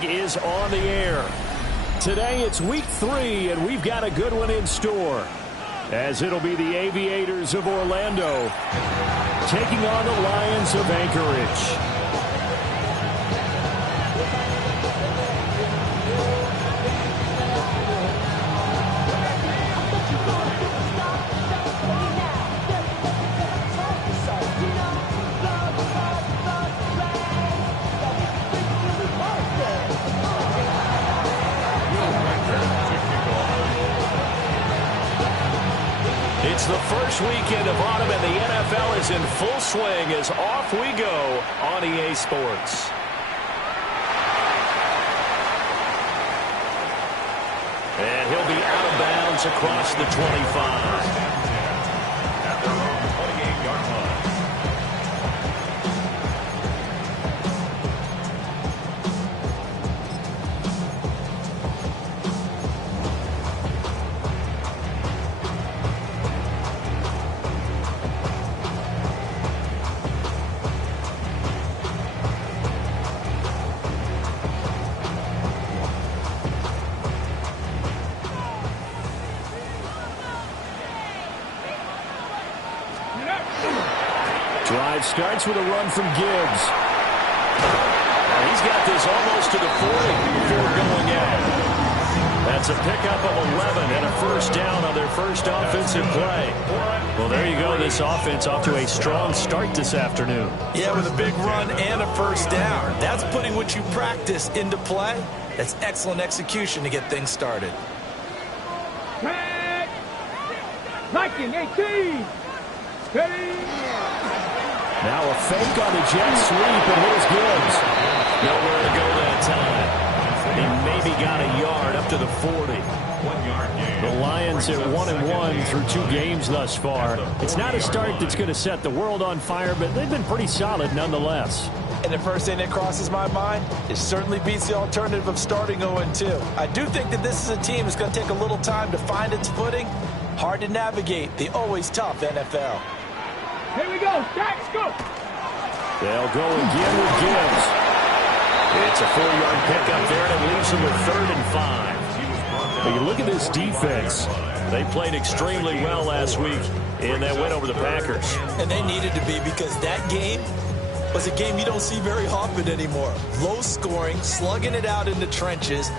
League is on the air. Today it's week 3, and we've got a good one in store, as it'll be the Aviators of Orlando taking on the Lions of Anchorage. It's the first weekend of autumn, and the NFL is in full swing as off we go on EA Sports. And he'll be out of bounds across the 25. At their own 28-yard line. Drive starts with a run from Gibbs. He's got this almost to the 40 before going out. That's a pickup of 11 and a first down on their first offensive play. Well, there you go. This offense off to a strong start this afternoon. Yeah, with a big run and a first down. That's putting what you practice into play. That's excellent execution to get things started. Liking 18. Steady. Now a fake on the jet sweep, and here's Gibbs. Nowhere to go that time. He maybe got a yard up to the 40. 1 yard gain. The Lions at 1-1 through 2 games thus far. It's not a start that's going to set the world on fire, but they've been pretty solid nonetheless. And the first thing that crosses my mind, it certainly beats the alternative of starting 0-2. I do think that this is a team that's going to take a little time to find its footing. Hard to navigate the always tough NFL. Here we go. Stacks, go. They'll go again with Gibbs. It's a 4-yard pickup there, and it leaves them with 3rd and 5. But you look at this defense. They played extremely well last week in that win over the Packers. And they needed to be, because that game was a game you don't see very often anymore. Low scoring, slugging it out in the trenches.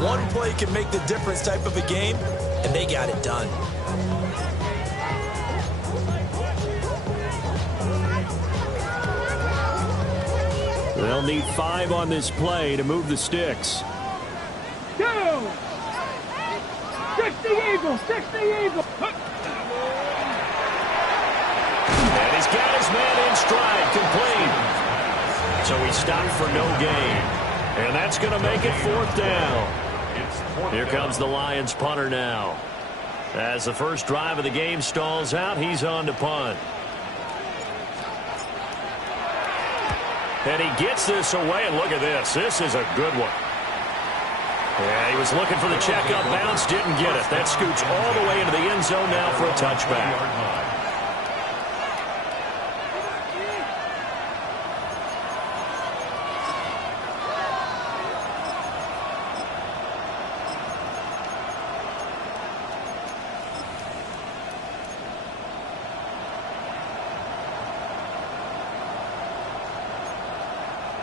One play can make the difference type of a game, and they got it done. They'll need 5 on this play to move the sticks. 2. 60 Eagles. 60 Eagles. And he's got his man in stride, complete. So he stopped for no gain. And that's going to make it 4th down. Here comes the Lions punter now. As the first drive of the game stalls out, he's on to punt. And he gets this away, and look at this. This is a good one. Yeah, he was looking for the checkup bounce, didn't get it. That scoots all the way into the end zone now for a touchback.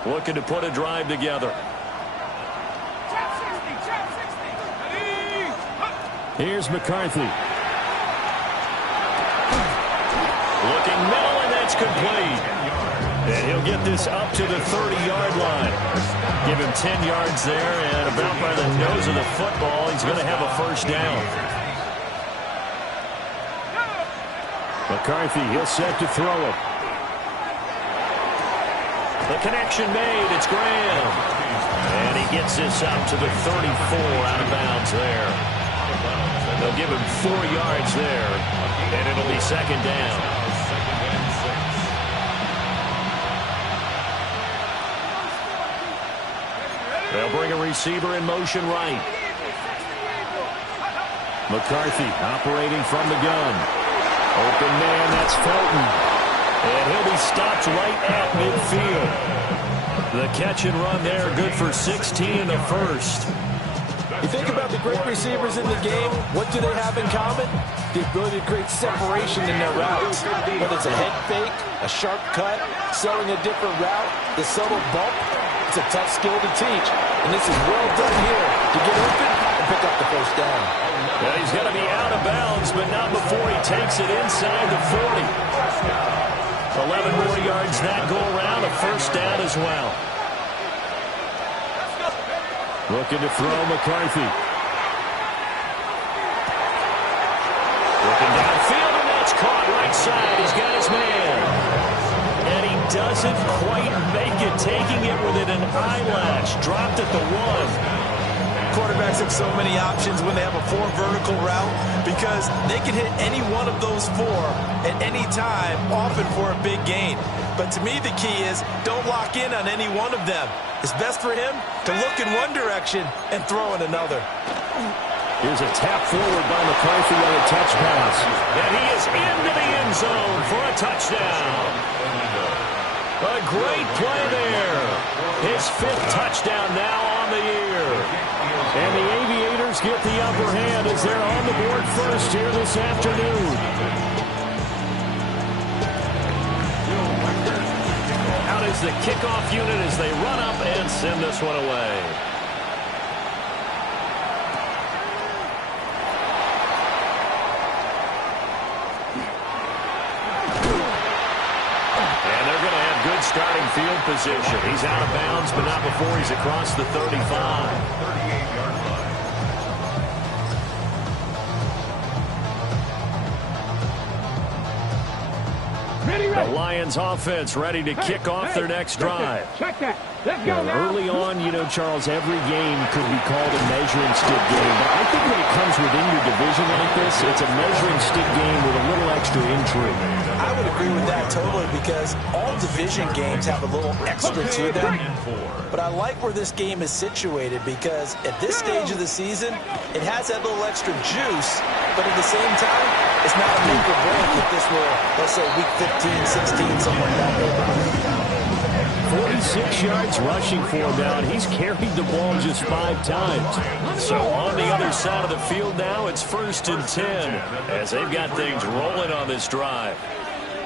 Looking to put a drive together. Here's McCarthy. Looking middle, and that's complete. And he'll get this up to the 30-yard line. Give him 10 yards there, and about by the nose of the football, he's going to have a first down. McCarthy, he'll set to throw it. The connection made. It's Graham. And he gets this up to the 34, out of bounds there. They'll give him 4 yards there, and it'll be 2nd down. They'll bring a receiver in motion right. McCarthy operating from the gun. Open man, that's Felton. And he'll be stopped right at midfield. The catch and run there, good for 16 in the first. You think about the great receivers in the game, what do they have in common? The ability to create separation in their routes. Whether it's a head fake, a sharp cut, selling a different route, the subtle bump, it's a tough skill to teach. And this is well done here to get open and pick up the first down. Yeah, he's going to be out of bounds, but not before he takes it inside the 40. 11 more yards that go around, a first down as well. Looking to throw McCarthy. Looking downfield, and that's caught right side. He's got his man. And he doesn't quite make it, taking it within an eyelash. Dropped at the 1. Quarterbacks have so many options when they have a 4 vertical route because they can hit any one of those 4 at any time, often for a big gain. But to me, the key is don't lock in on any one of them. It's best for him to look in one direction and throw in another. Here's a tap forward by McCarthy on a touch pass. And he is into the end zone for a touchdown. A great play there. His 5th touchdown now on the year. And the Aviators get the upper hand as they're on the board first here this afternoon. Out is the kickoff unit as they run up and send this one away. Good starting field position. He's out of bounds, but not before he's across the 35. 38-yard line. The Lions offense ready to kick off their next drive. Check that. Let's go now. Early on, you know, Charles, every game could be called a measuring stick game. But I think when it comes within your division like this, it's a measuring stick game with a little extra intrigue. I would agree with that totally because all division games have a little extra to them. But I like where this game is situated because at this stage of the season, it has that little extra juice. But at the same time, it's not a make or break if this were, let's say, week 15, 16, something like that. 46 yards rushing for him now, and he's carried the ball just 5 times. So on the other side of the field now, it's 1st and 10 as they've got things rolling on this drive.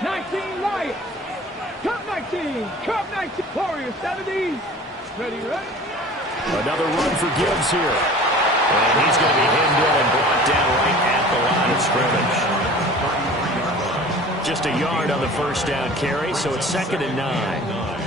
19 Lions. Cup 19. Cup 19. Warriors 70. Ready. Another run for Gibbs here. And he's going to be hemmed in and brought down right at the line of scrimmage. Just a yard on the first down carry, so it's 2nd and 9.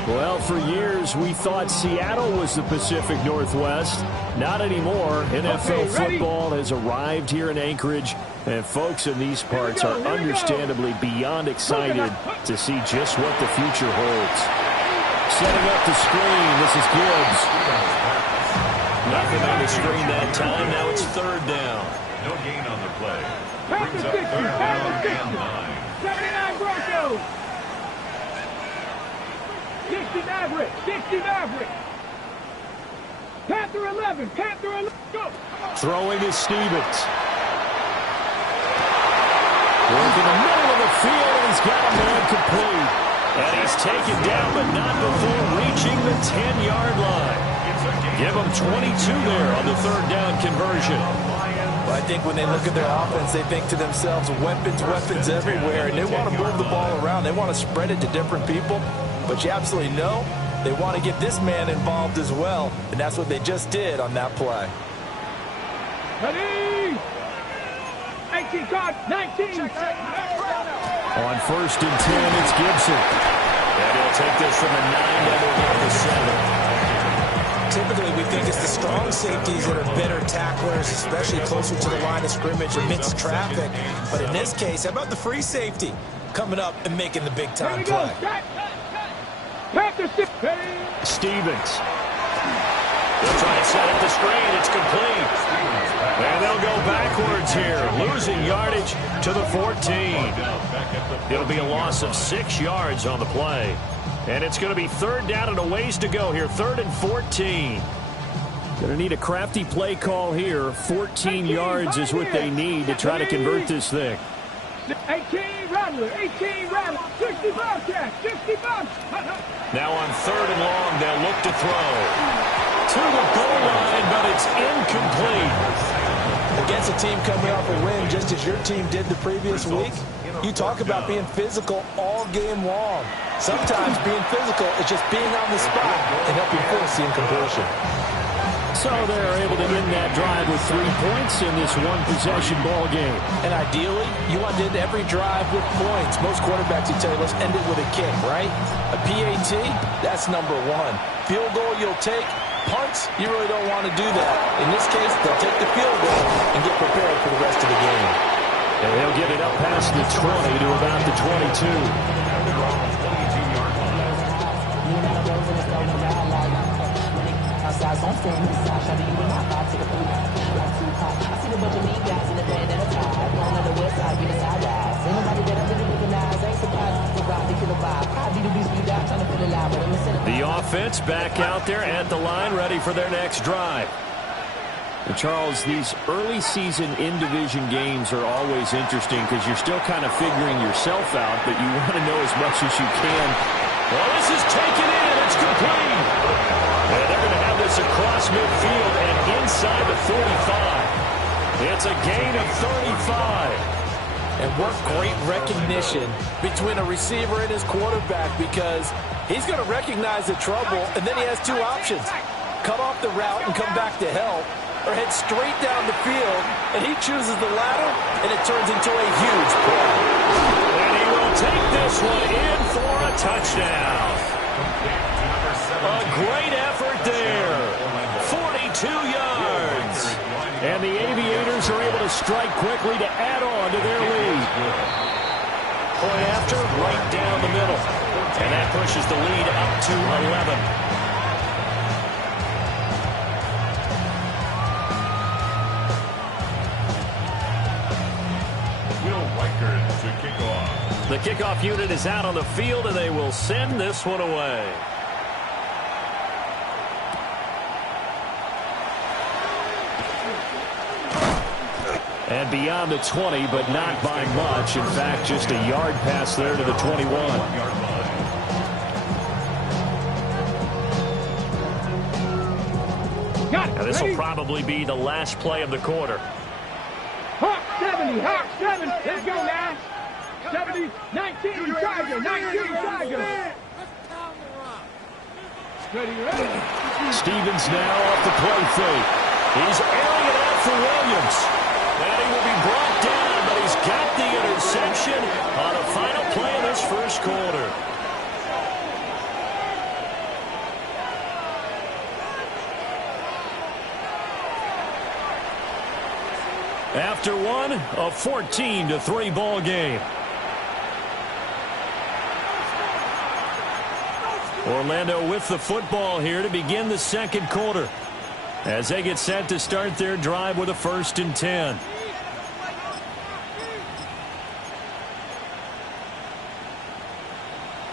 Well, for years, we thought Seattle was the Pacific Northwest. Not anymore. NFL football has arrived here in Anchorage, and folks in these parts are understandably beyond excited to see just what the future holds. Setting up the screen, this is Gibbs. Nothing on the screen that time. Now it's 3rd down. No gain on the play. Brings up 3rd and 9. 79 Broncos. 60 Mavericks. 60 Mavericks. Panther 11. Panther 11. Go. Throwing is Stevens. Working the middle of the field. He's got a man complete. And he's taken down, but not before reaching the 10-yard line. Give him 22 there on the 3rd down conversion. Well, I think when they look at their offense, they think to themselves, weapons everywhere, and they want to move the ball around. They want to spread it to different people. But you absolutely know they want to get this man involved as well, and that's what they just did on that play. Ready? 19 card, 19. On 1st and 10, it's Gibson. And he'll take this from the 9 down to the 7. Typically, we think it's the strong safeties that are better tacklers, especially closer to the line of scrimmage amidst traffic. But in this case, how about the free safety coming up and making the big-time play? Stevens. They'll try to set up the screen. It's complete. And they'll go backwards here, losing yardage to the 14. It'll be a loss of 6 yards on the play. And it's going to be 3rd down and a ways to go here. 3rd and 14. Going to need a crafty play call here. 14 yards is what they need to try to convert this thing. 18, run. Rattler, 18 Rattler, 60 Bobcat, 60 bucks. Now on 3rd and long, they'll look to throw. To the goal line, but it's incomplete. Against a team coming off a win just as your team did the previous week, you talk about being physical all game long. Sometimes being physical is just being on the spot and helping force the incompletion. So they're able to end that drive with 3 points in this one-possession ball game. And ideally, you want to end every drive with points. Most quarterbacks, you tell you, let's end it with a kick, right? A PAT, that's number 1. Field goal you'll take. Punts, you really don't want to do that. In this case, they'll take the field goal and get prepared for the rest of the game. And they'll get it up past the 20 to about the 22. The offense back out there at the line, ready for their next drive. And Charles, these early season in-division games are always interesting because you're still kind of figuring yourself out, but you want to know as much as you can. Well, this is taken in. It's complete. And they're going to have this across midfield and inside the 45. It's a gain of 35. And what great recognition between a receiver and his quarterback, because he's going to recognize the trouble, and then he has 2 options. Cut off the route and come back to help, or head straight down the field, and he chooses the latter, and it turns into a huge play. And he will take this one in for a touchdown. A great effort there. 42 yards. And the Aviators are able to strike quickly to add on to their lead. Point after, right down the middle. And that pushes the lead up to 11. To kick off. The kickoff unit is out on the field, and they will send this one away. And beyond the 20, but not by much. In fact, just a yard pass there to the 21. Now this will probably be the last play of the quarter. Hawk 70, Hawk 7. Let's go now. 70, 19, Tiger, 19, Tiger. Ready. Stevens now off the play fake. He's airing it out for Williams. And he will be brought down, but he's got the interception on a final play of this first quarter. After one, a 14-3 ball game. Orlando with the football here to begin the second quarter, as they get set to start their drive with a 1st and 10.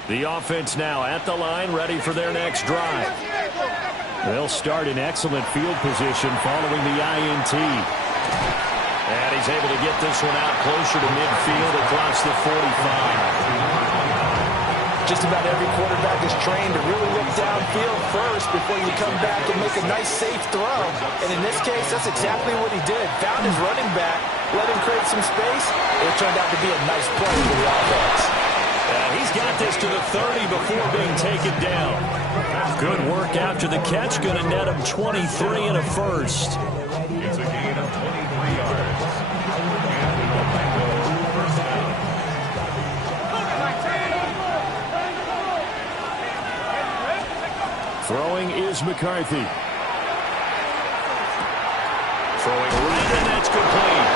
The offense now at the line, ready for their next drive. They'll start in excellent field position following the INT. And he's able to get this one out closer to midfield across the 45. Just about every quarterback is trained to really look downfield first before you come back and make a nice, safe throw. And in this case, that's exactly what he did. Found his running back, let him create some space. It turned out to be a nice play for the offense. He's got this to the 30 before being taken down. Good work after the catch. Going to net him 23 and a first. It's a gain of 23 yards. Throwing is McCarthy. Throwing right, and that's complete.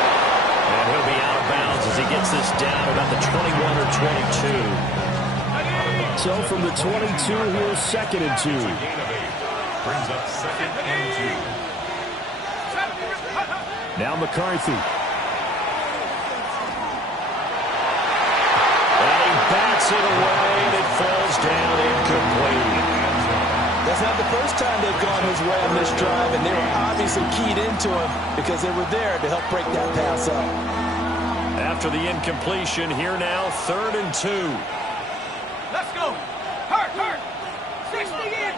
And he'll be out of bounds as he gets this down about the 21 or 22. So from the 22, here's 2nd and 2. Brings up 2nd and 2. Now McCarthy. And he bats it away, and it falls down incomplete. That's not the first time they've gone his way on this drive, and they were obviously keyed into him because they were there to help break that pass up. After the incompletion, here now, 3rd and 2. Let's go. Hurt. 60 in.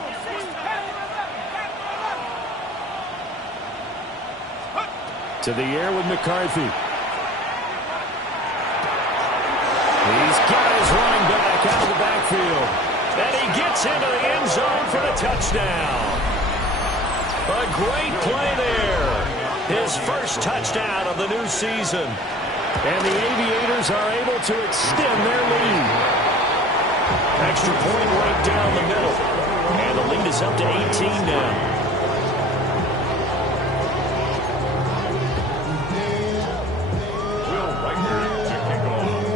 To the air with McCarthy. He's got his running back out of the backfield. And he gets into the end zone for the touchdown. A great play there. His first touchdown of the new season. And the Aviators are able to extend their lead. Extra point right down the middle. And the lead is up to 18 now.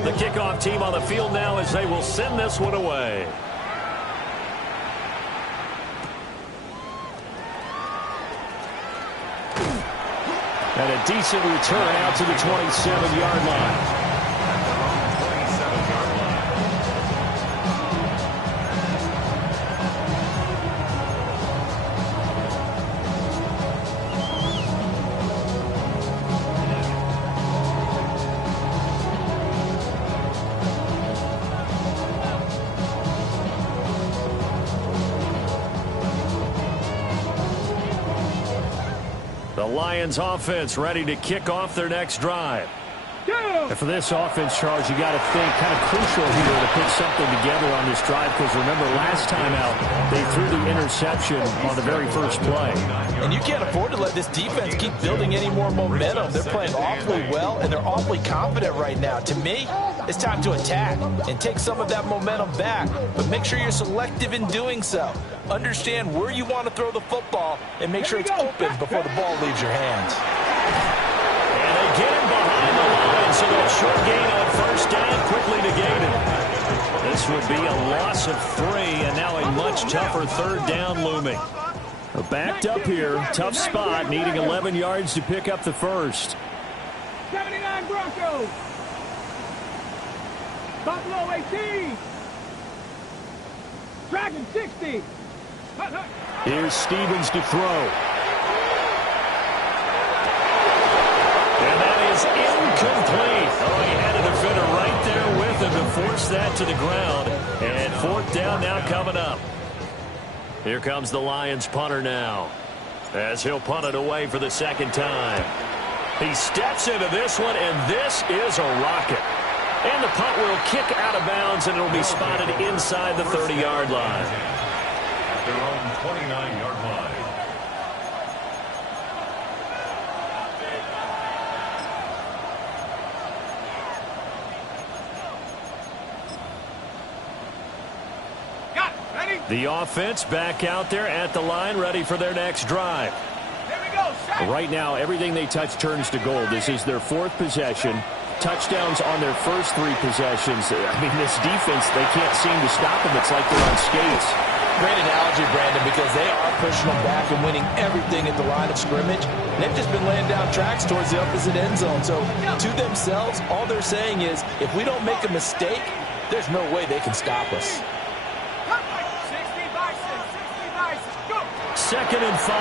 The kickoff team on the field now as they will send this one away. And a decent return out to the 27-yard line. The Lions offense ready to kick off their next drive. And for this offense, Charles, you got to think kind of crucial here to put something together on this drive, because remember last time out they threw the interception on the very first play. And you can't afford to let this defense keep building any more momentum. They're playing awfully well, and they're awfully confident right now. To me, it's time to attack and take some of that momentum back, but make sure you're selective in doing so. Understand where you want to throw the football and make sure it's open before the ball leaves your hands. And they get him behind the line, so that short gain on first down quickly negated. This would be a loss of 3, and now a much tougher 3rd down looming. Backed up here, tough spot, needing 11 yards to pick up the first. 79 Broncos. Buffalo 18. Dragon 60. Here's Stevens to throw. And that is incomplete. Oh, he had a defender right there with him to force that to the ground. And 4th down now coming up. Here comes the Lions punter now, as he'll punt it away for the 2nd time. He steps into this one, and this is a rocket. And the punt will kick out of bounds, and it'll be spotted inside the 30-yard line. At their own 29-yard line. The offense back out there at the line, ready for their next drive. Right now, everything they touch turns to gold. This is their 4th possession. Touchdowns on their first 3 possessions. I mean, this defense, they can't seem to stop them. It's like they're on skates. Great analogy, Brandon, because they are pushing them back and winning everything at the line of scrimmage. They've just been laying down tracks towards the opposite end zone. So, to themselves, all they're saying is, if we don't make a mistake, there's no way they can stop us. 2nd and 5.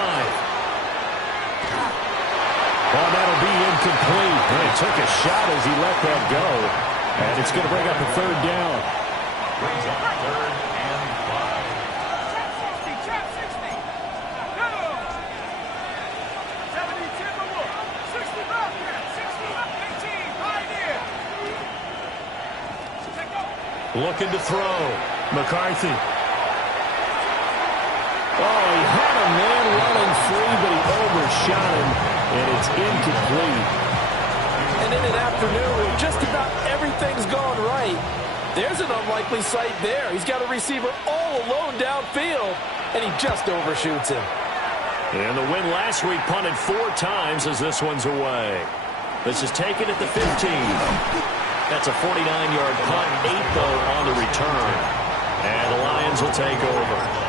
Well, that'll be incomplete. And he took a shot as he let that go. And it's going to bring up a 3rd down. Brings up 3rd and 5. Trap 60. Go. 70, 65, 18, right here. Looking to throw. McCarthy. Oh, he had a man running free, but he overshot him, and it's incomplete. And in an afternoon where just about everything's gone right, there's an unlikely sight there. He's got a receiver all alone downfield, and he just overshoots him. And the win last week punted 4 times as this one's away. This is taken at the 15. That's a 49-yard punt, 8 though on the return. And the Lions will take over.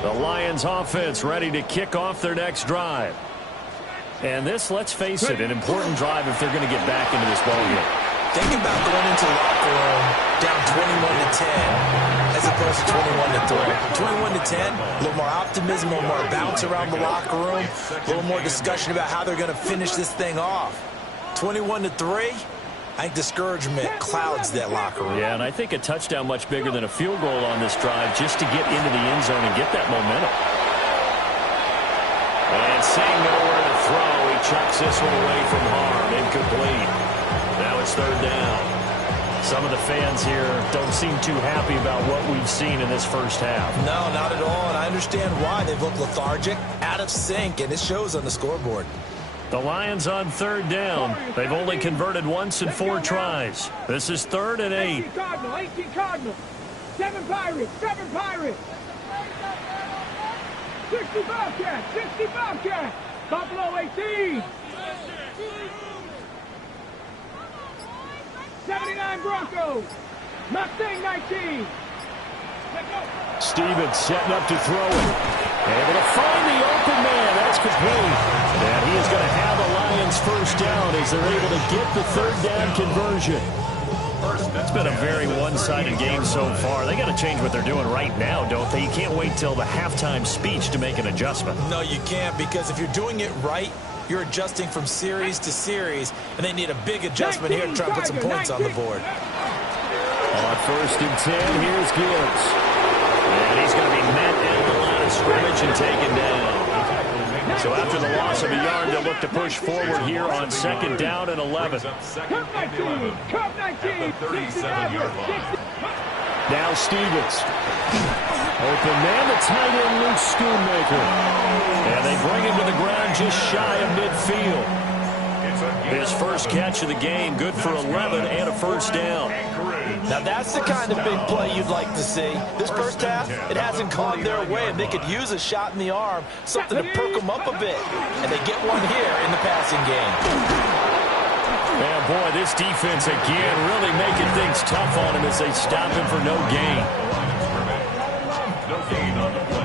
The Lions offense ready to kick off their next drive. And this, let's face it, an important drive if they're going to get back into this ballgame. Think about going into the locker room down 21-10 as opposed to 21-3. 21-10, a little more optimism, a little more bounce around the locker room, a little more discussion about how they're going to finish this thing off. 21-3, I think discouragement clouds that locker room. Yeah, and I think a touchdown much bigger than a field goal on this drive just to get into the end zone and get that momentum. And seeing nowhere to throw, he chucks this one away from harm. Incomplete. Now it's third down. Some of the fans here don't seem too happy about what we've seen in this first half. No, not at all, and I understand why. They've looked lethargic, out of sync, and it shows on the scoreboard. The Lions on third down. They've only converted once in 4 tries. This is 3rd and 8. 18 Cardinal, 18 Cardinal. 7 Pirates, 7 Pirates. 60 Bobcats, 60 Bobcats. Buffalo 18. 79 Broncos. Mustang 19. Stevens setting up to throw it. Able to find the open man. That's complete. And he is going to have a Lions first down as they're able to get the third down conversion. It's been a very one-sided game so far. They got to change what they're doing right now, don't they? You can't wait till the halftime speech to make an adjustment. No, you can't, because if you're doing it right, you're adjusting from series to series, and they need a big adjustment here to try and put some points on the board. On 1st and 10, here's Gibbs. And he's going to be met at the line of scrimmage and taken down. So after the loss of a yard, they'll look to push forward here on 2nd down and 11. Cup 19, Cup 19. 37-yard line. Now Stevens. Open man, the tight end, Luke Schoonmaker. And they bring him to the ground just shy of midfield. His first catch of the game, good for 11 and a first down. Now that's the kind of big play you'd like to see. This first half, it hasn't gone their way, and they could use a shot in the arm, something to perk them up a bit. And they get one here in the passing game. Man, boy, this defense again really making things tough on him as they stop him for no gain.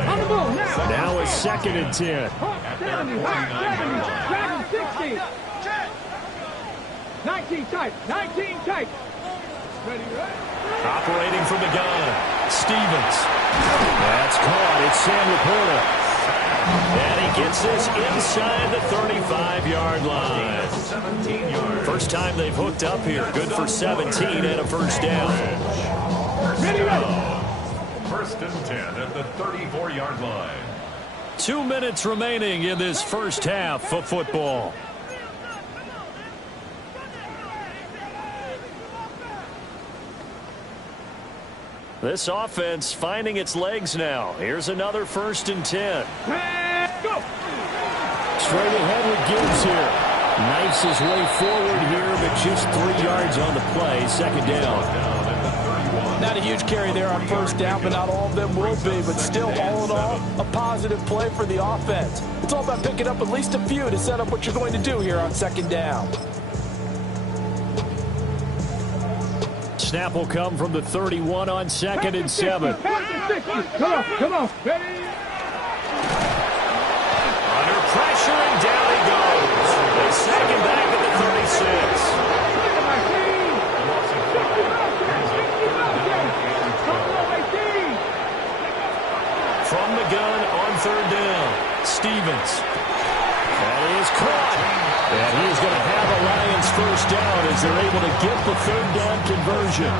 On the move now. Now it's 2nd and 10. 60. 19 tight, 19 tight. Ready. Operating from the gun, Stevens. That's caught. It's Sam Laporta. And he gets this inside the 35-yard line. First time they've hooked up here. Good for 17 and a first down. Ready. 1st and 10 at the 34-yard line. 2 minutes remaining in this first half of football. This offense finding its legs now. Here's another 1st and 10. Go. Straight ahead with Gibbs here. Knifes his way forward here, but just 3 yards on the play. 2nd down. Not a huge carry there on first down, but not all of them will be. But still, all in all, a positive play for the offense. It's all about picking up at least a few to set up what you're going to do here on 2nd down. Snap will come from the 31 on 2nd and 7. Come on. Ready. Under pressure, and down he goes. They sack him back at the 36. From the gun on 3rd down, Stevens. That is caught. And he is going to have a Lions first down as they're able to get the 3rd down conversion.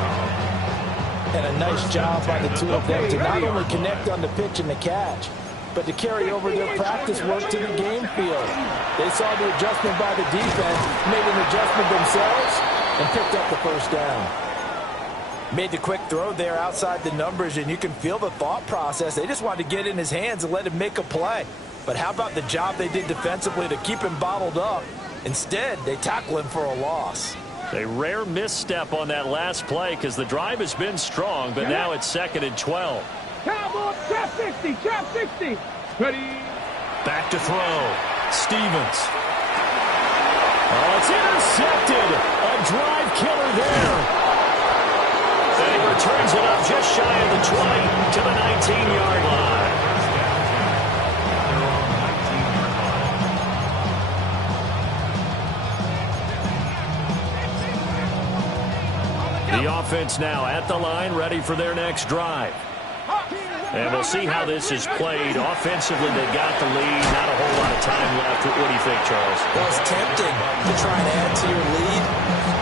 And a nice job by the two of them to not only connect on the pitch and the catch, but to carry over their practice work to the game field. They saw the adjustment by the defense, made an adjustment themselves, and picked up the first down. Made the quick throw there outside the numbers, and you can feel the thought process. They just wanted to get in his hands and let him make a play. But how about the job they did defensively to keep him bottled up? Instead, they tackle him for a loss. A rare misstep on that last play because the drive has been strong, but now it's 2nd and 12. Cowboys, trap 60, trap 60. Ready. Back to throw. Stevens. Oh, it's intercepted. A drive killer there. And he returns it up just shy of the 20 to the 19-yard line. The offense now at the line, ready for their next drive. And we'll see how this is played. Offensively, they got the lead. Not a whole lot of time left. What do you think, Charles? Well, it's tempting to try and add to your lead,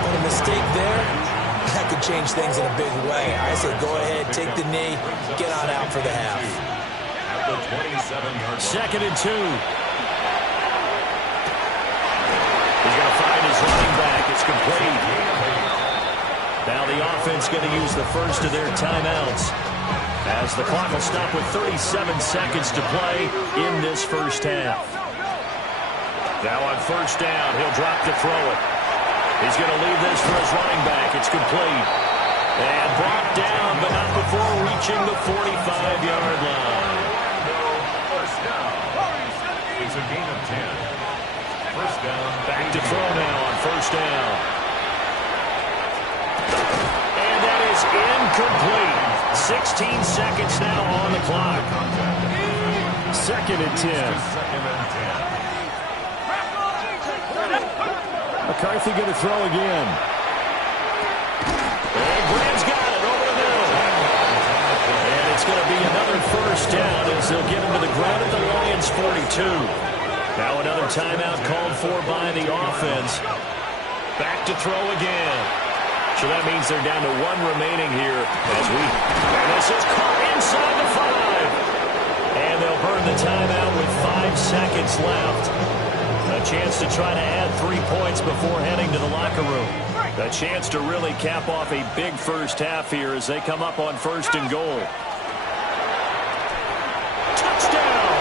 but a mistake there, that could change things in a big way. I say go ahead, take the knee, get on out for the half. At the 27-yard line. 2nd and 2. He's going to find his running back. It's complete. Now the offense going to use the first of their timeouts, as the clock will stop with 37 seconds to play in this first half. Now on first down, he'll drop to throw it. He's going to leave this for his running back. It's complete. And brought down, but not before reaching the 45-yard line. First down. It's a gain of 10. First down. Back to throw now on first down. And that is incomplete. 16 seconds now on the clock. 2nd and 10. Second and 10. McCarthy going to throw again. And Graham's got it over the middle. And it's going to be another first down as they'll get him to the ground at the Lions' 42. Now another timeout called for by the offense. Back to throw again. So that means they're down to 1 remaining here and this is caught inside the 5. And they'll burn the timeout with 5 seconds left. A chance to try to add 3 points before heading to the locker room. A chance to really cap off a big first half here as they come up on 1st and goal. Touchdown!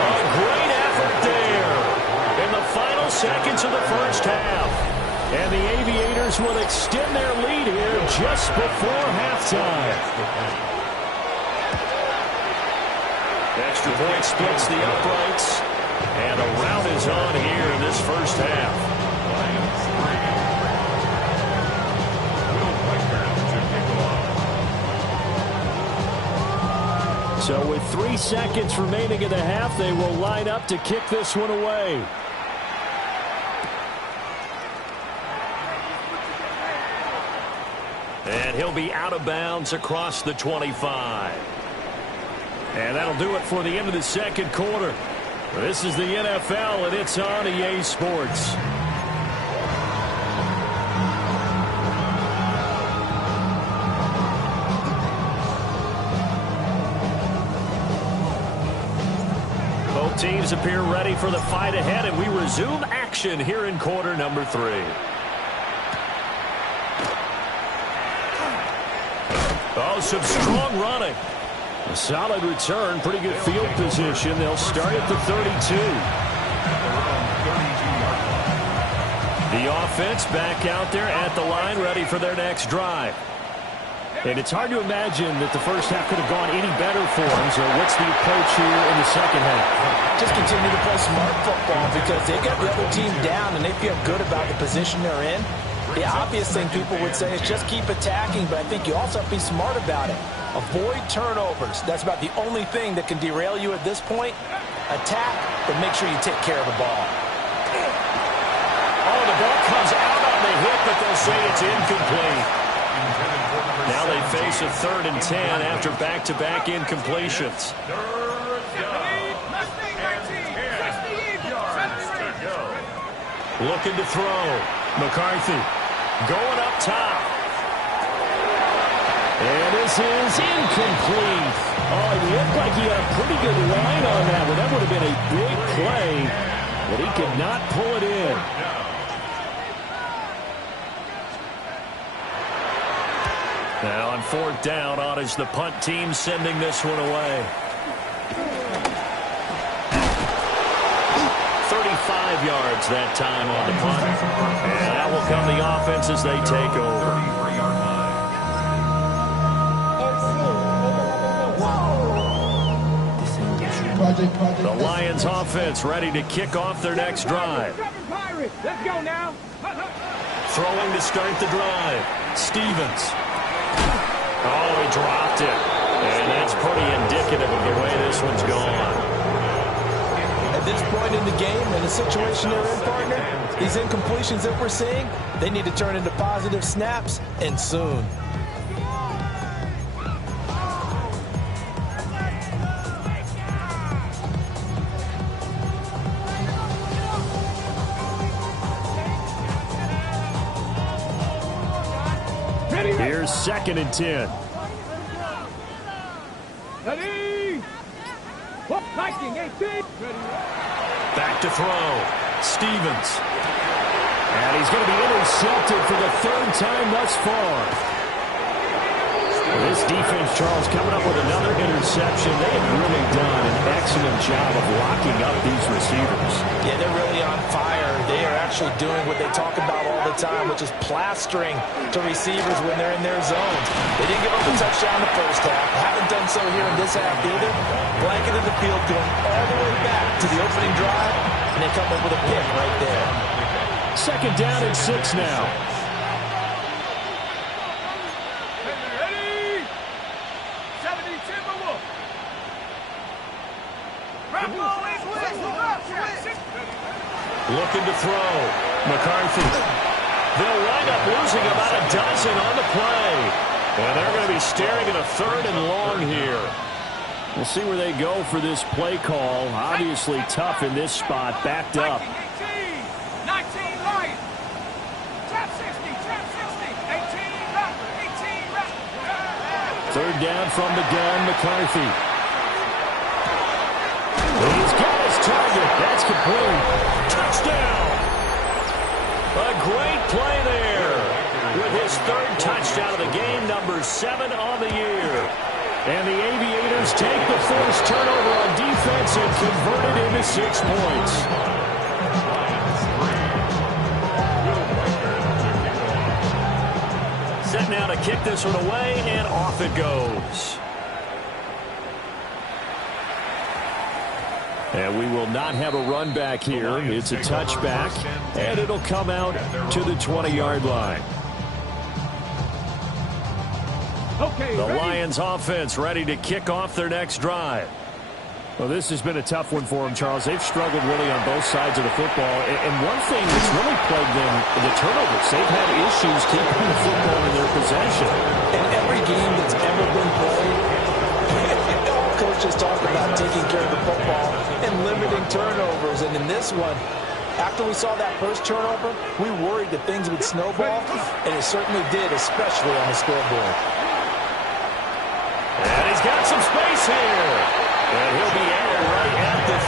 A great effort there in the final seconds of the first half. And the Aviators will extend their lead here just before halftime. Extra point splits the uprights. And a rout is on here in this first half. So with 3 seconds remaining in the half, they will line up to kick this one away. And he'll be out of bounds across the 25. And that'll do it for the end of the 2nd quarter. This is the NFL, and it's on EA Sports. Both teams appear ready for the fight ahead, and we resume action here in quarter number 3. Oh, some strong running. A solid return, pretty good field position. They'll start at the 32. The offense back out there at the line, ready for their next drive. And it's hard to imagine that the first half could have gone any better for them. So what's the approach here in the second half? Just continue to play smart football because they got the other team down and they feel good about the position they're in. The obvious thing people would say is just keep attacking, but I think you also have to be smart about it. Avoid turnovers. That's about the only thing that can derail you at this point. Attack, but make sure you take care of the ball. Oh, the ball comes out on the hit, but they'll say it's incomplete. Now they face a 3rd and 10 after back-to-back incompletions. Looking to throw. McCarthy going up top. And this is incomplete. Oh, it looked like he had a pretty good line on that one. That would have been a big play, but he could not pull it in. Now on 4th down, on is the punt team sending this one away. 35 yards that time on the punt. And that will come the offense as they take over. The Lions offense ready to kick off their next drive. Let's go now. Throwing to start the drive. Stevens. Oh, he dropped it. And that's pretty indicative of the way this one's gone. And At this point in the game, in the situation they're in, partner, these incompletions that we're seeing, they need to turn into positive snaps, and soon. Here's 2nd and 10. Ready? Viking 18. Back to throw. Stevens. And he's going to be intercepted for the 3rd time thus far. This defense, Charles, coming up with another interception. They have really done an excellent job of locking up these receivers. Yeah, they're really on fire. They are actually doing what they talk about all the time, which is plastering to receivers when they're in their zones. They didn't give up a touchdown in the first half. Haven't done so here in this half either. Blanketed the field going all the way back to the opening drive, and they come up with a pick right there. 2nd down and 6 now. Looking to throw. McCarthy. They'll wind up losing about a dozen on the play. And they're going to be staring at a 3rd and long here. We'll see where they go for this play call. Obviously tough in this spot. Backed up. 19 Lions. Trap 60, trap 60. 18 Raptor, 18 Raptor. 3rd down from the gun, McCarthy. He's got his target. That's complete. Touchdown. A great play there. With his 3rd touchdown of the game, number 7 on the year. And the Aviators take the forced turnover on defense and convert it into 6 points. Set now to kick this one away, and off it goes. And we will not have a run back here. It's a touchback, and it'll come out to the 20-yard line. Okay, The ready? Lions offense ready to kick off their next drive. Well, this has been a tough one for them, Charles. They've struggled really on both sides of the football. And one thing that's really plagued them, the turnovers. They've had issues keeping the football in their possession. In every game that's ever been played, all coaches talk about taking care of the football and limiting turnovers. And in this one, after we saw that first turnover, we worried that things would snowball, and it certainly did, especially on the scoreboard. And he's got some space here. And he'll be aired right at the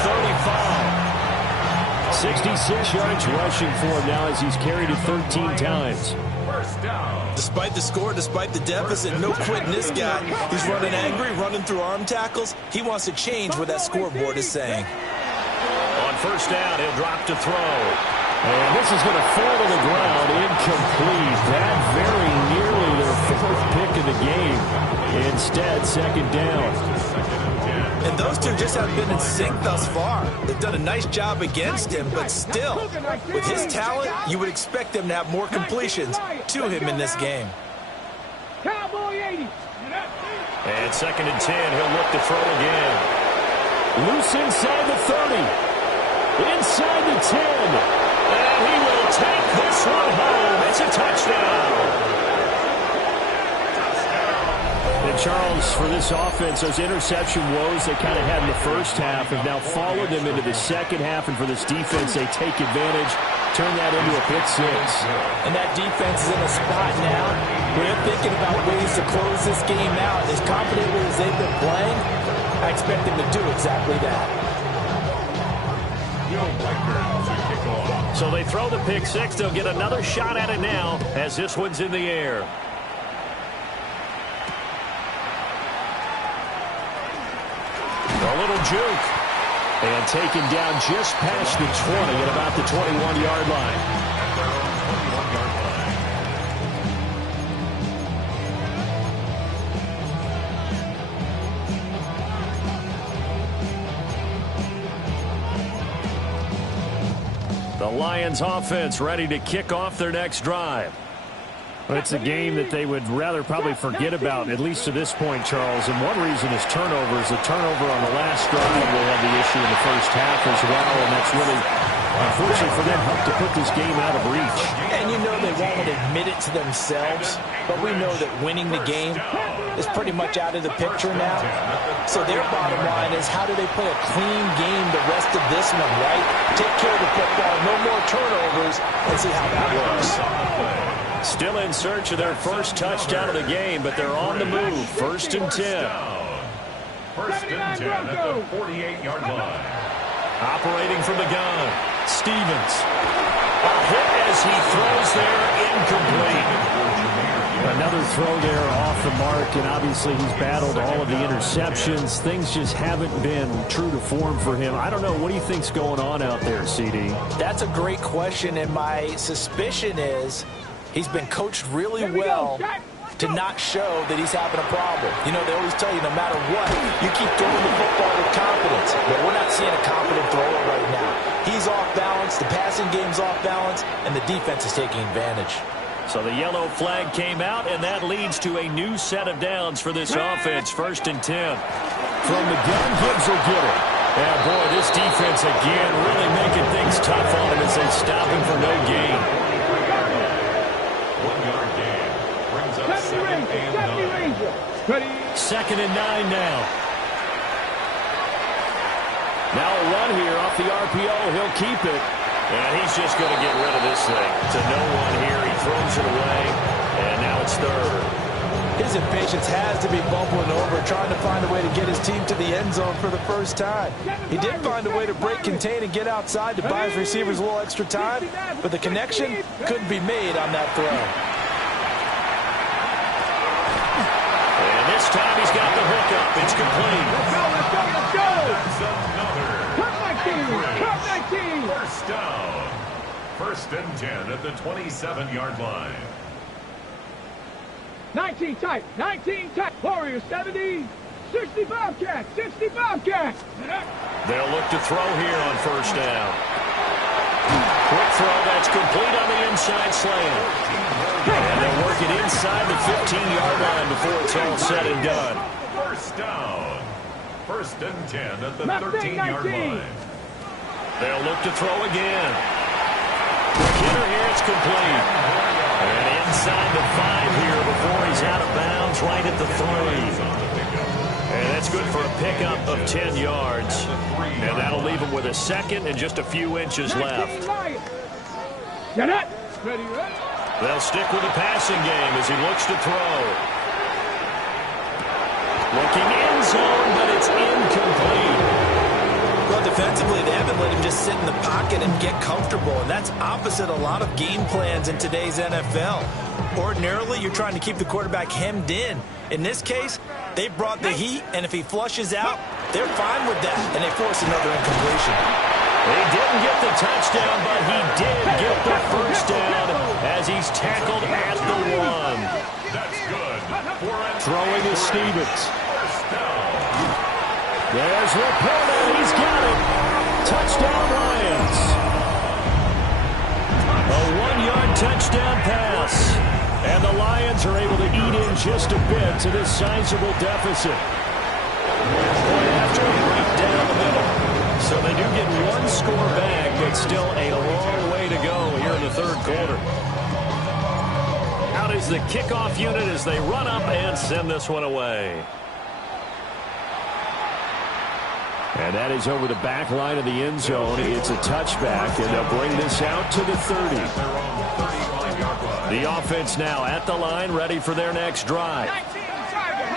35. 66 yards rushing for him now as he's carried it 13 times. First down. Despite the score, despite the deficit, no quitting this guy. He's running angry, running through arm tackles. He wants to change what that scoreboard is saying. On first down, he'll drop to throw. And this is going to fall to the ground, incomplete. That very nearly their 4th pick of the game. Instead, 2nd down. And those two just have been in sync thus far. They've done a nice job against him, but still, with his talent, you would expect them to have more completions to him in this game. Cowboy 80. And 2nd and 10, he'll look to throw again. Loose inside the 30. Inside the 10. And he will take this one home. It's a touchdown. And Charles, for this offense, those interception woes they kind of had in the first half have now followed them into the second half. And for this defense, they take advantage, turn that into a pick 6. And that defense is in a spot now where they're thinking about ways to close this game out. As confidently as they've been playing, I expect them to do exactly that. So they throw the pick 6. They'll get another shot at it now as this one's in the air. A little juke. And taken down just past the 20 at about the 21-yard line. The Lions offense ready to kick off their next drive. Well, it's a game that they would rather probably forget about, at least to this point, Charles. And one reason is turnovers. A turnover on the last drive will have the issue in the first half as well, and that's really, unfortunately for them, helped to put this game out of reach. And you know they won't admit it to themselves, but we know that winning the game is pretty much out of the picture now. So their bottom line is, how do they play a clean game the rest of this one, right? Take care of the football, no more turnovers, and see how that works. Still in search of their first touchdown of the game, but they're on the move. First and 10. First and 10 at the 48-yard line. Operating from the gun, Stevens. A hit as he throws there, incomplete. Another throw there off the mark, and obviously he's battled all of the interceptions. Things just haven't been true to form for him. I don't know. What do you think's going on out there, CD? That's a great question, and my suspicion is he's been coached really well to not show that he's having a problem. You know, they always tell you no matter what, you keep throwing the football with confidence. But we're not seeing a confident thrower right now. He's off balance, the passing game's off balance, and the defense is taking advantage. So the yellow flag came out, and that leads to a new set of downs for this offense. First and 10. From the gun, Gibbs will get it. Yeah, boy, this defense again really making things tough on him as they stop him for no gain. 1 yard gain. Brings up second and 9. Second and 9 now. Now a run here off the RPO. He'll keep it. And he's just going to get rid of this thing. To no one here. He throws it away. And now it's third. His impatience has to be bubbling over, trying to find a way to get his team to the end zone for the first time. He did find a way to break, contain, and get outside to buy his receivers a little extra time, but the connection couldn't be made on that throw. And this time he's got the hook up. It's complete. Let's go, let's go, let's go! That's another. Cut 19! First down. First and 10 at the 27-yard line. 19 tight, 19 tight. Warriors 70, 60 Bobcats, 60 Bobcats. They'll look to throw here on first down. Quick throw that's complete on the inside slant. And they'll work it inside the 15-yard line before it's all said and done. First down. First and 10 at the 13-yard line. They'll look to throw again. Quick hitter here, it's complete. And inside the 5 here before he's out of bounds, right at the 3. And that's good for a pickup of 10 yards. And that'll leave him with a second and just a few inches left. They'll stick with the passing game as he looks to throw. Looking end zone, but it's incomplete. Well, defensively, they haven't let him just sit in the pocket and get comfortable, and that's opposite a lot of game plans in today's NFL. Ordinarily, you're trying to keep the quarterback hemmed in. In this case, they brought the heat, and if he flushes out, they're fine with that, and they force another incompletion. He didn't get the touchdown, but he did get the first down as he's tackled at the 1. That's good. Throwing is Stevens. First down. There's Laporta. He's got it. Touchdown, Lions. A 1-yard touchdown pass. And the Lions are able to eat in just a bit to this sizable deficit. After a break down the middle. So they do get one score back, but still a long way to go here in the third quarter. Out is the kickoff unit as they run up and send this one away. And that is over the back line of the end zone. It's a touchback, and they'll bring this out to the 30. The offense now at the line, ready for their next drive.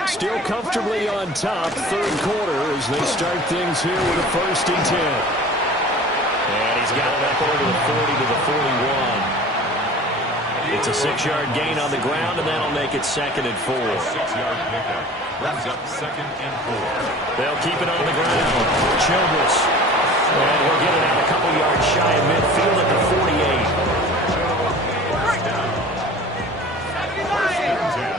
Still comfortably on top, third quarter, as they start things here with a first and 10. And he's got it up over the 40 to the 41. It's a 6-yard gain on the ground, and that'll make it second and 4. 6-yard pickup. Brings up second and 4. They'll keep it on the ground. Childress. And we'll get it out a couple yards shy of midfield at the 48.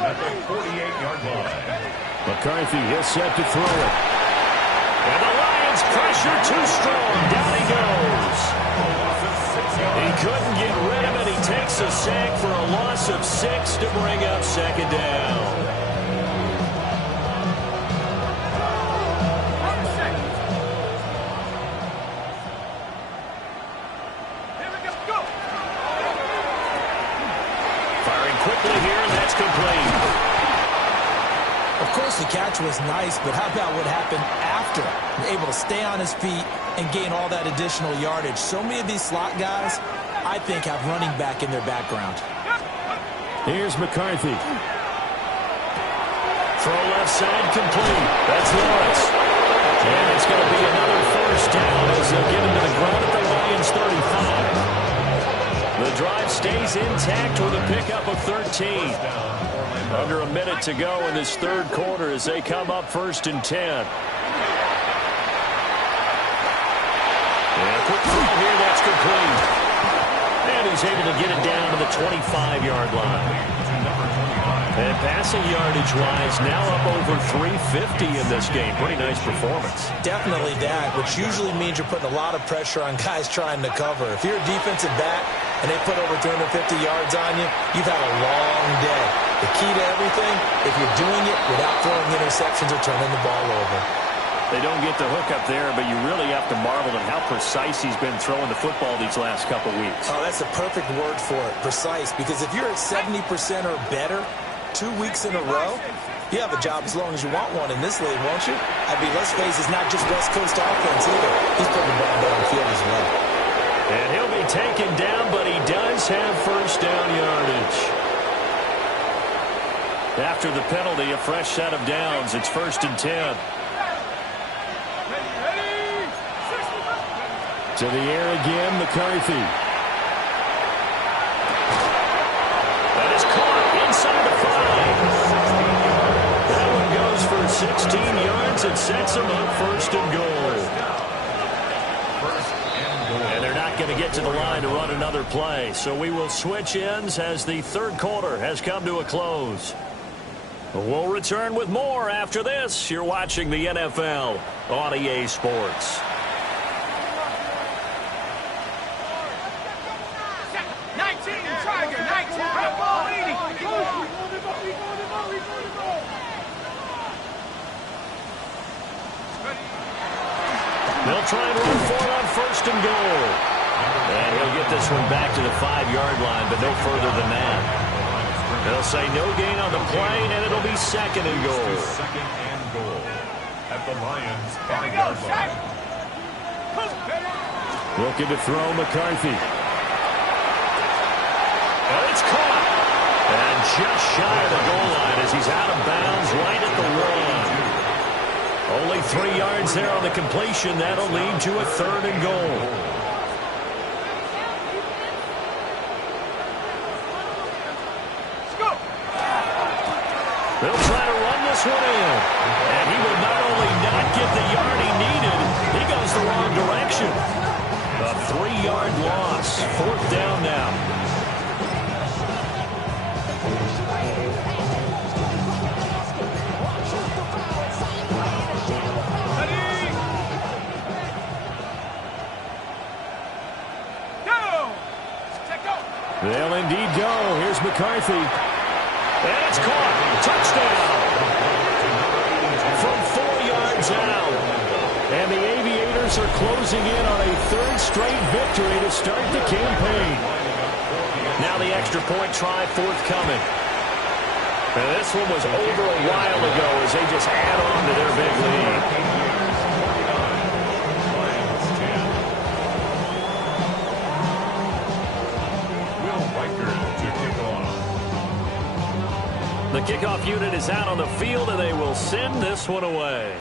At the 48-yard line. McCarthy, he'll set to throw it. And the Lions pressure too strong. Down he goes. He couldn't get rid of it. He takes a sack for a loss of 6 to bring up second down. Of course, the catch was nice, but how about what happened after? Able to stay on his feet and gain all that additional yardage. So many of these slot guys, I think, have running back in their background. Here's McCarthy. Throw left side complete. That's Lawrence. And it's going to be another first down as they'll get him to the ground at the Lions 35. The drive stays intact with a pickup of 13. Under a minute to go in this third quarter as they come up 1st and 10. And a quick throw here, that's complete. And he's able to get it down to the 25-yard line. And passing yardage-wise, now up over 350 in this game. Pretty nice performance. Definitely that, which usually means you're putting a lot of pressure on guys trying to cover. If you're a defensive back and they put over 350 yards on you, you've had a long day. The key to everything, if you're doing it without throwing interceptions or turning the ball over. They don't get the hook up there, but you really have to marvel at how precise he's been throwing the football these last couple weeks. Oh, that's a perfect word for it, precise, because if you're at 70% or better 2 weeks in a row, you have a job as long as you want one in this league, won't you? I mean, let's face it, it's not just West Coast offense either. He's putting the ball down the field as well. And he'll be taken down, but he does have first down yardage. After the penalty, a fresh set of downs. It's 1st and 10. To the air again, McCarthy. That is caught inside the 5. That one goes for 16 yards. It sets him up 1st and goal. And they're not going to get to the line to run another play. So we will switch ends as the third quarter has come to a close. We'll return with more after this. You're watching the NFL on EA Sports. 19, Tiger, 19, ball 80. They'll try and run for it on 1st and goal. And he'll get this one back to the 5-yard line, but no further than that. They'll say no gain on the play, and it'll be 2nd and goal. 2nd and goal at the Lions 5-yard line. Looking to throw McCarthy. And it's caught. And just shy of the goal line as he's out of bounds right at the 1. Only 3 yards there on the completion. That'll lead to a 3rd and goal. They'll try to run this one in. And he will not only not get the yard he needed, he goes the wrong direction. A 3-yard loss. 4th down now. They'll indeed go. Here's McCarthy. And it's caught. Touchdown. From 4 yards out. And the Aviators are closing in on a 3rd straight victory to start the campaign. Now the extra point try forthcoming. And this one was over a while ago as they just add on to their big lead. The kickoff unit is out on the field, and they will send this one away.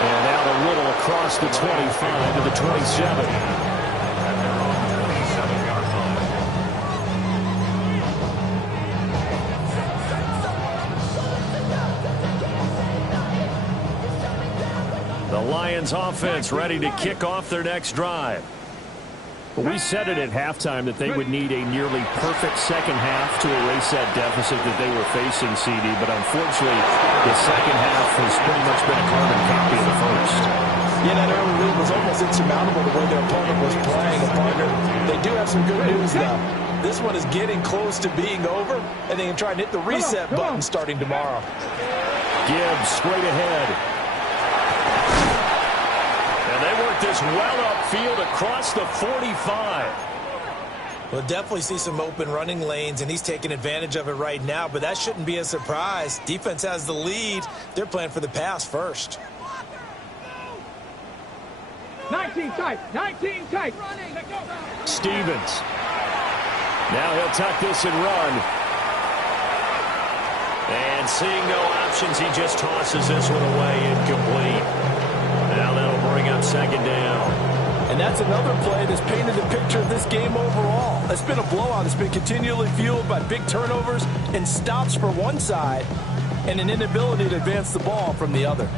And now the Riddle across the 25 to the 27. The Lions offense ready to kick off their next drive. But we said it at halftime that they would need a nearly perfect second half to erase that deficit that they were facing, CD. But unfortunately, the second half has pretty much been a carbon copy of the first. Yeah, that early lead was almost insurmountable the way their opponent was playing. A partner, they do have some good news, though. This one is getting close to being over, and they can try and hit the reset button starting tomorrow. Gibbs straight ahead. And they work this well upfield across the 45. We'll definitely see some open running lanes, and he's taking advantage of it right now, but that shouldn't be a surprise. Defense has the lead. They're playing for the pass first. 19 tight. 19 tight. Stevens. Now he'll tuck this and run. And seeing no options, he just tosses this one away, incomplete. Now that'll bring up second down. And that's another play that's painted the picture of this game overall. It's been a blowout. It's been continually fueled by big turnovers and stops for one side and an inability to advance the ball from the other.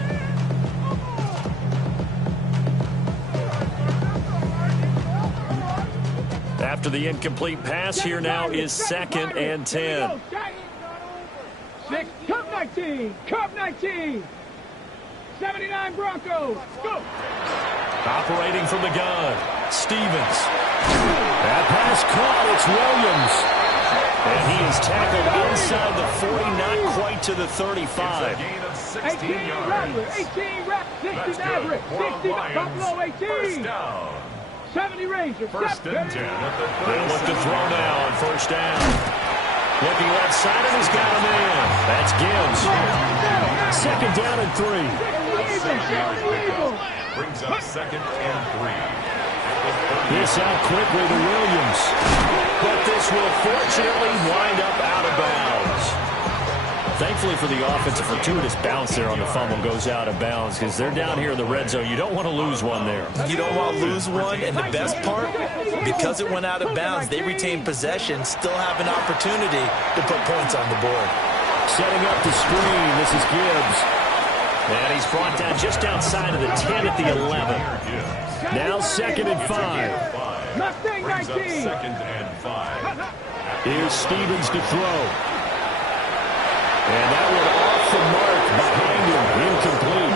After the incomplete pass, here now is 2nd and 10. 6, Cup 19, Cup 19. 79 Broncos, go! Operating from the gun, Stevens. That pass caught, it's Williams. And he is tackled inside the 40, not quite to the 35. 18 Rattler, 18 Rattler, 60 Maverick, 60 Buffalo, 18. 70 Rangers, First and 10 at the They'll look to throw now on first down. Looking left side, and he's got him in. That's Gibbs. 2nd down and 3. brings up 2nd and 3. This out quickly to Williams. But this will fortunately wind up out of bounds. Thankfully for the offense, a fortuitous bounce there on the fumble goes out of bounds because they're down here in the red zone. You don't want to lose one there. You don't want to lose one, and the best part, because it went out of bounds, they retain possession, still have an opportunity to put points on the board. Setting up the screen, this is Gibbs. And he's brought down just outside of the 10 at the 11. Now 2nd and 5. Mustang 19. 2nd and 5. Here's Stevens to throw. And that one off the mark behind him, incomplete.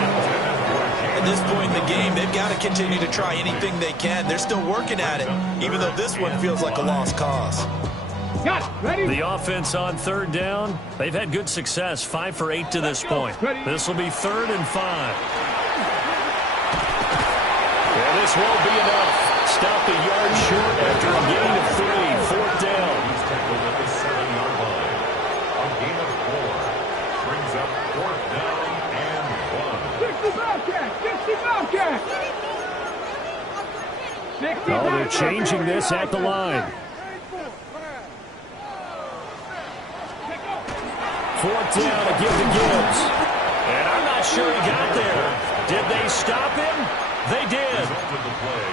At this point in the game, they've got to continue to try anything they can. They're still working at it, even though this one feels like a lost cause. Got it. Ready? The offense on 3rd down, they've had good success, 5 for 8 to this point. This will be 3rd and 5. And this won't be enough. Stopped a yard short after a gain of 3, 4th down. He's tackled at the 7-yard line. A gain of 4 brings up 4th down and 1. 60 Bobcat. 60 Bobcat. 60 Oh, they're changing this at the line. 4th down to give to Gibbs. And I'm not sure he got there. Did they stop him? They did.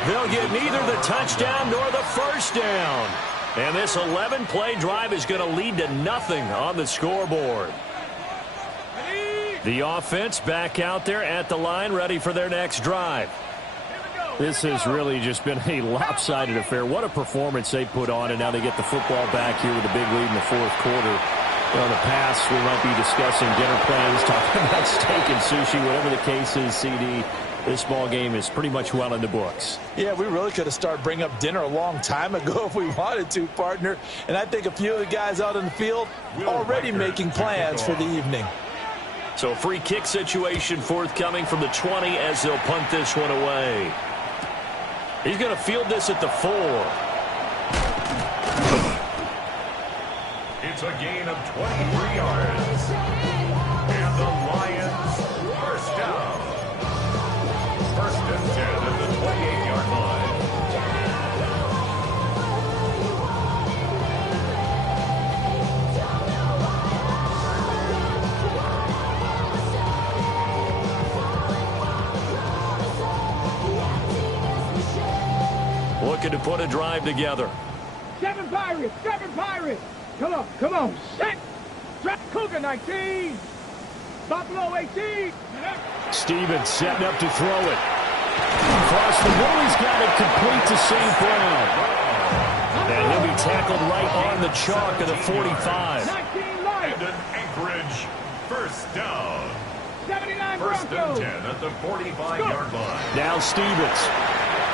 They'll get neither the touchdown nor the first down. And this 11-play drive is going to lead to nothing on the scoreboard. The offense back out there at the line, ready for their next drive. This has really just been a lopsided affair. What a performance they put on, and now they get the football back here with a big lead in the 4th quarter. In the past, we might be discussing dinner plans, talking about steak and sushi, whatever the case is, CD. This ball game is pretty much well in the books. Yeah, we really could have started bringing up dinner a long time ago if we wanted to, partner. And I think a few of the guys out in the field already making plans for the evening. So a free kick situation forthcoming from the 20 as they'll punt this one away. He's going to field this at the 4. It's a gain of 23 yards. And the Lions first down. 1st and 10 at the 28-yard line. Looking to put a drive together. 7 Pirates. 7 Pirates. Come on, set! Trap Cougar 19! Buffalo 18! Stevens setting up to throw it. Across the middle, he's got it complete to St. Brown. And he'll be tackled right on the chalk of the 45. And an Anchorage first down. 79 First Broncos. and 10 at the 45-yard line. Now Stevens.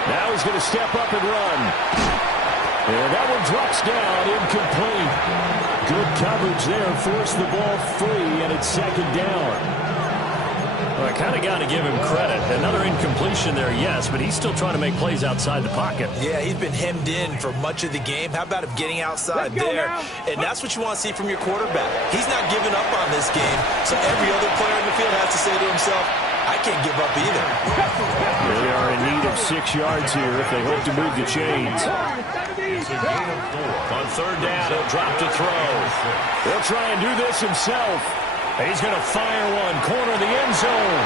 Now he's going to step up and run. And that one drops down, incomplete. Good coverage there, forced the ball free, and it's second down. Well, I kind of got to give him credit. Another incompletion there, yes, but he's still trying to make plays outside the pocket. Yeah, he's been hemmed in for much of the game. How about him getting outside there? And that's what you want to see from your quarterback. He's not giving up on this game, so every other player in the field has to say to himself, I can't give up either. They are in need of 6 yards here if they hope to move the chains. It's a gain of 4. On third down, he'll drop to throw. He'll try and do this himself. He's going to fire one, corner of the end zone.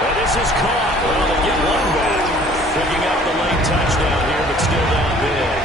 And this is caught. Well, they get one back. Picking up the late touchdown here, but still down big.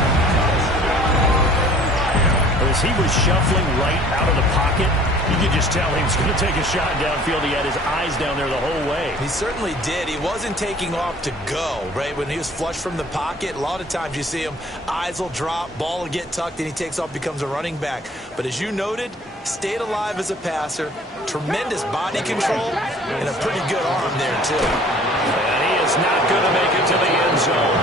As he was shuffling right out of the pocket, you could just tell he was going to take a shot downfield. He had his eyes down there the whole way. He certainly did. He wasn't taking off to go, right? When he was flush from the pocket, a lot of times you see him, eyes will drop, ball will get tucked, and he takes off, becomes a running back. But as you noted, stayed alive as a passer, tremendous body control, and a pretty good arm there, too. And he is not going to make it to the end zone.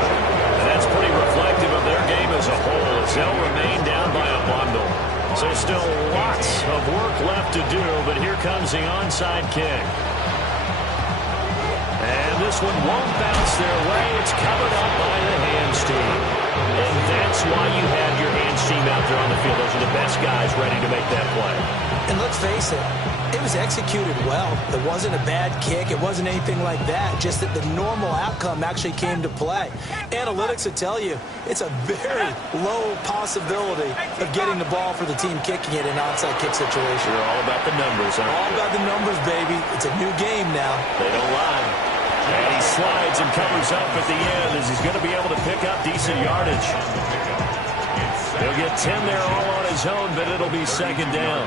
And that's pretty reflective of their game as a whole, as they'll remain down by a bundle. So still lots of work left to do, but here comes the onside kick. And this one won't bounce their way. It's covered up by the hands team. And that's why you have your hands team out there on the field. Those are the best guys ready to make that play. And let's face it, it was executed well. It wasn't a bad kick. It wasn't anything like that. Just that the normal outcome actually came to play. Analytics will tell you it's a very low possibility of getting the ball for the team kicking it in an onside kick situation. You're all about the numbers, huh? All about the numbers, baby. It's a new game now. They don't lie. And he slides and covers up at the end as he's going to be able to pick up decent yardage. He'll get 10 there all on his own, but it'll be second down.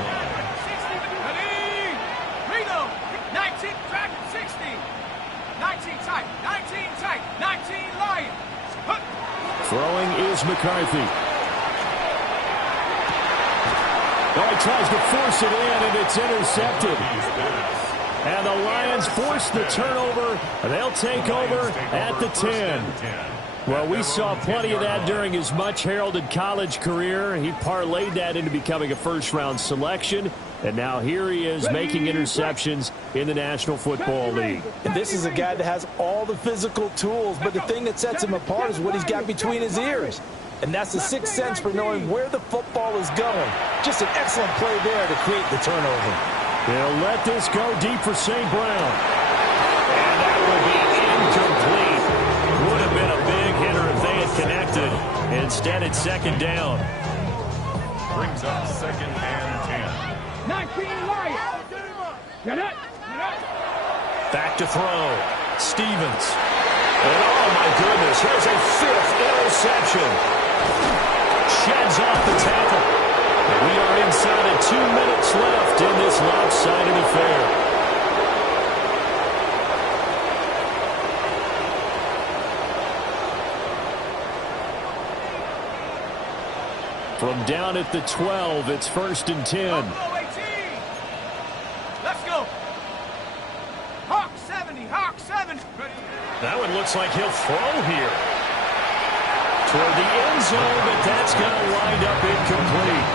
19 track, 60. 19 tight, 19 tight, 19 Lions. Throwing is McCarthy. Oh, he tries to force it in, and it's intercepted. And the Lions force the turnover. They'll take over at the 10. Well, we saw plenty of that during his much-heralded college career. He parlayed that into becoming a first-round selection. And now here he is making interceptions in the National Football League. And this is a guy that has all the physical tools, but the thing that sets him apart is what he's got between his ears. And that's the sixth sense for knowing where the football is going. Just an excellent play there to create the turnover. They'll let this go deep for St. Brown. And that will be incomplete. Would have been a big hitter if they had connected. Instead, it's second down. Brings up second and 10. 19 Lions. Get it. Back to throw. Stevens. And oh, my goodness, here's a fifth interception. Sheds off the tackle. We are inside of 2 minutes left in this lopsided affair. From down at the 12, it's first and 10. Let's go. Hawk 70, Hawk 70. That one looks like he'll throw here. Toward the end zone, but that's going to wind up incomplete.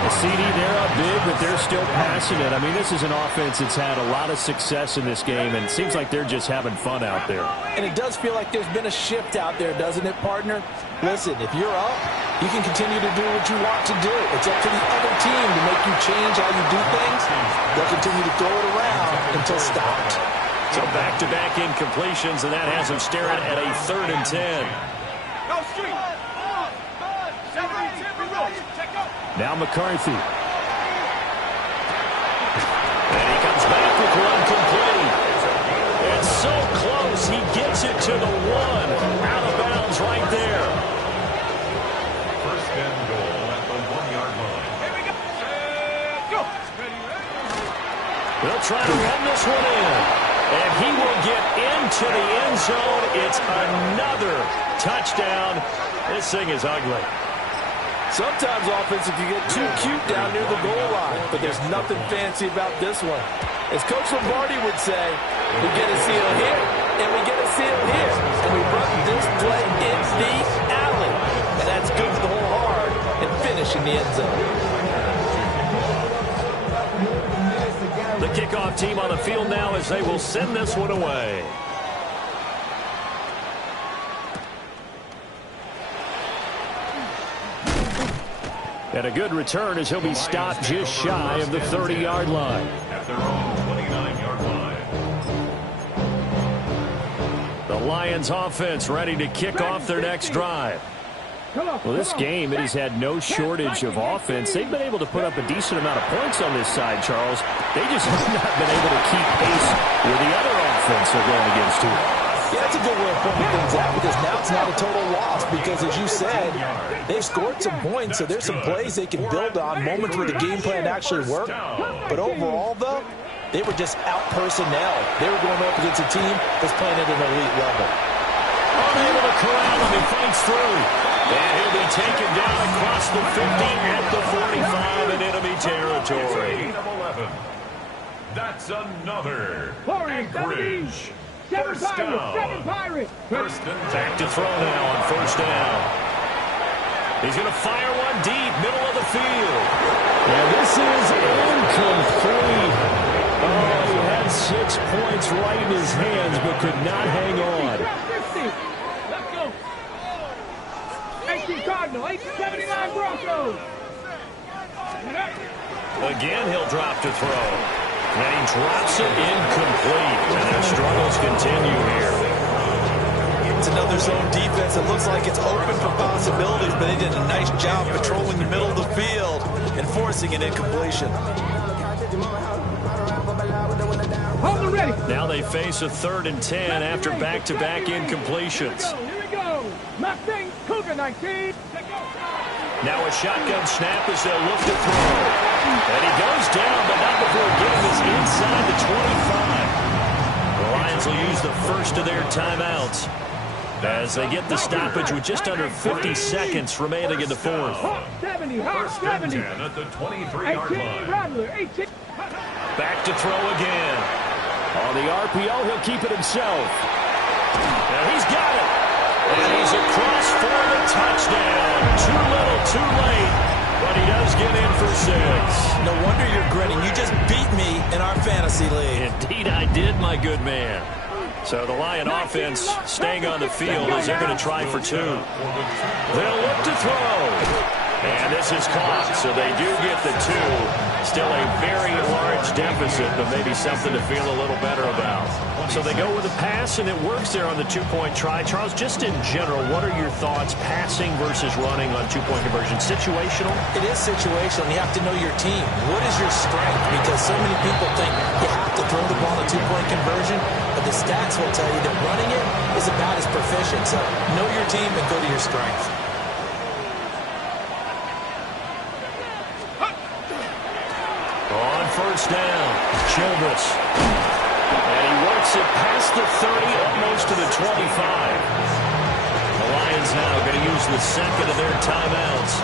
The CD, they're up big, but they're still passing it. I mean, this is an offense that's had a lot of success in this game, and it seems like they're just having fun out there. And it does feel like there's been a shift out there, doesn't it, partner? Listen, if you're up, you can continue to do what you want to do. It's up to the other team to make you change how you do things. They'll continue to throw it around until stopped. So back-to-back incompletions, and that has them staring at a 3rd and 10. Go street. 70, check out. Now McCarthy. And he comes back with one complete. It's so close, he gets it to the 1. Out of bounds right there. First and goal at the 1-yard line. Here we go. Go. They'll try to run this one in. And he will get into the end zone. It's another touchdown. This thing is ugly. Sometimes offenses can get too cute down near the goal line, but there's nothing fancy about this one. As Coach Lombardi would say, we get a seal here, and we get a seal here, and we run this play in the alley. And that's good for the whole hard and finish in the end zone. The kickoff team on the field now as they will send this one away. And a good return as he'll be stopped just shy of the 30-yard line. At their own 29-yard line. The Lions offense ready to kick off their next drive. Well, this game, it has had no shortage of offense. They've been able to put up a decent amount of points on this side, Charles. They just have not been able to keep pace with the other offense they're going against here. Yeah, that's a good way of pointing things out because now it's not a total loss because, as you said, they've scored some points, so there's some plays they can build on, moments where the game plan actually worked. But overall, though, they were just out-personnel. They were going up against a team that's playing at an elite level. Unable to corral him, he fights through. And he'll be taken down across the 50 at the 45 in enemy territory. That's another Anchorage. First down. Seven Pirates. First and 10. Back to throw now on first down. He's going to fire one deep, middle of the field. And this is incomplete. Oh, he had 6 points right in his hands, but could not hang on. 50. Let's go. 18 Cardinal, 879 Broncos. Again, he'll drop to throw. And he drops it incomplete. And their struggles continue here. It's another zone defense that looks like it's open for possibilities, but they did a nice job patrolling the middle of the field and forcing an incompletion. Hold it ready. Now they face a 3rd and 10 after back-to-back incompletions. Here we go. Mustang Cougar 19. Now a shotgun snap as they'll look to throw. And he goes down, but not before getting us inside the 25. The Lions will use the first of their timeouts as they get the stoppage with just under 50 seconds remaining in the fourth. 70, First and 70. 10 at the 23-yard 18 line. Rattler, 18. Back to throw again. On the RPO, he'll keep it himself. And he's got it. And he's across for the touchdown. Too little, too late. But he does get in for 6. No wonder you're grinning. You just beat me in our fantasy league. Indeed I did, my good man. So the Lion offense staying on the field as they're going to try for 2. They'll look to throw. And this is caught, so they do get the 2. Still a very large deficit, but maybe something to feel a little better about. So they go with a pass, and it works there on the 2-point try. Charles, just in general, what are your thoughts passing versus running on 2-point conversion? Situational? It is situational. You have to know your team. What is your strength? Because so many people think you have to throw the ball a 2-point conversion, but the stats will tell you that running it is about as proficient. So know your team and go to your strength. On first down, Childress. And he works it past the 30, almost to the 25. The Lions now going to use the second of their timeouts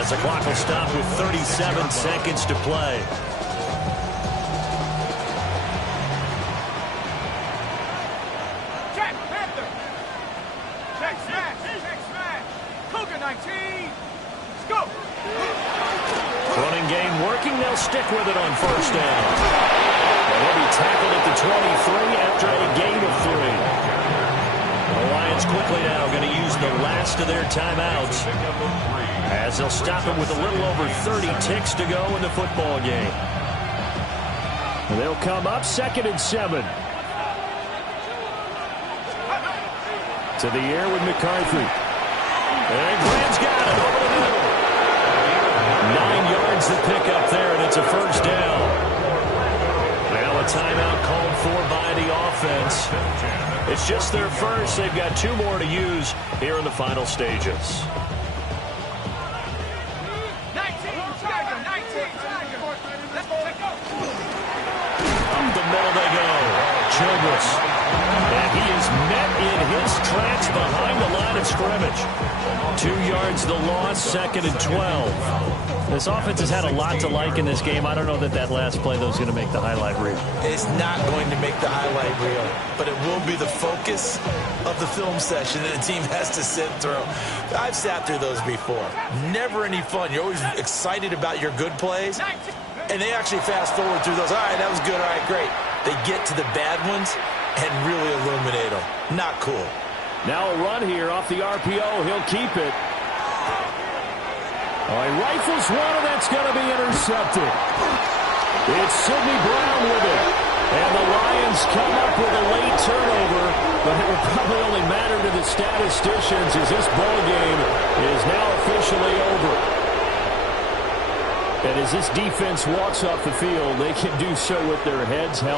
as the clock will stop with 37 seconds to play. Check, Panther. Check, smash. Check, smash. Cougar 19. Let's go. Running game working. They'll stick with it on first down. And he'll be tackled at the 23 after a gain of 3. The Lions quickly now going to use the last of their timeouts as they'll stop it with a little over 30 ticks to go in the football game. And they'll come up 2nd and 7. To the air with McCarthy. And Graham's got it over the middle. 9 yards to pick up there, and it's a first down. Now a timeout called for by the offense. It's just their first. They've got 2 more to use here in the final stages. 19 Tiger. 19 Tiger. Let's go. Up the middle they go. Childress. And he in his tracks behind the line of scrimmage. 2 yards the loss, 2nd and 12. This offense has had a lot to like in this game. I don't know that last play, though, is going to make the highlight reel. It's not going to make the highlight reel, but it will be the focus of the film session that the team has to sit through. I've sat through those before. Never any fun. You're always excited about your good plays, and they actually fast forward through those. All right, that was good. All right, great. They get to the bad ones and really illuminate them. Not cool. Now a run here off the RPO. He'll keep it. Oh, he rifles one, and that's going to be intercepted. It's Sidney Brown with it. And the Lions come up with a late turnover, but it will probably only matter to the statisticians as this ball game is now officially over. And as this defense walks off the field, they can do so with their heads held.